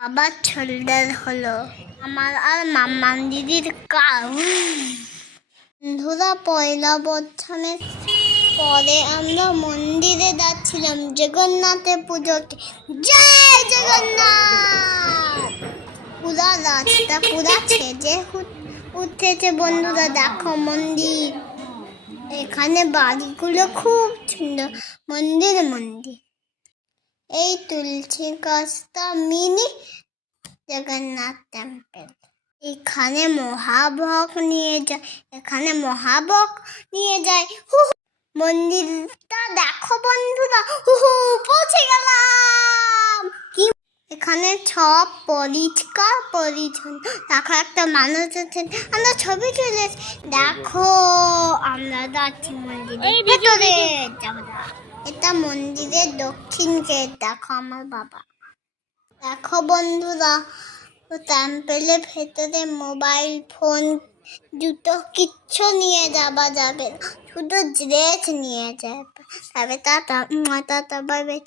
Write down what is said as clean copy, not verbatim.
আবার ছোলদার হলো আমার আর মাম্মাম দিদির বন্ধুরা, পয়লা বৈশাখের পরে আমরা মন্দিরে যাচ্ছিলাম জগন্নাথের পুজোতে। জয় জগন্নাথ! পুরা রাস্তা পুরা ছেজে উঠেছে বন্ধুরা। দেখো মন্দির, এখানে বাড়িগুলো খুব সুন্দর। মন্দির এই তুলসী গাছটা মিনি জগন্নাথ টেম্পল। এখানে মহাভোগ নিয়ে যায় মন্দিরটা দেখো বন্ধুরা। পৌঁছে গেলাম। কি এখানে সব পরিষ্কার পরিচ্ছন্ন। দেখো একটা মানুষ আছে, আমরা ছবি তুলে। দেখো আমরা যাচ্ছি মন্দিরের ভেতরে। এটা মন্দিরের দক্ষিণ গেট। দেখো আমার বাবা। দেখো বন্ধুরা, টেম্পলের ভেতরে মোবাইল ফোন জুতো কিচ্ছু নিয়ে যাওয়া যাবে না, শুধু ড্রেস নিয়ে যাবে। তবে টাটা, বাই বাই।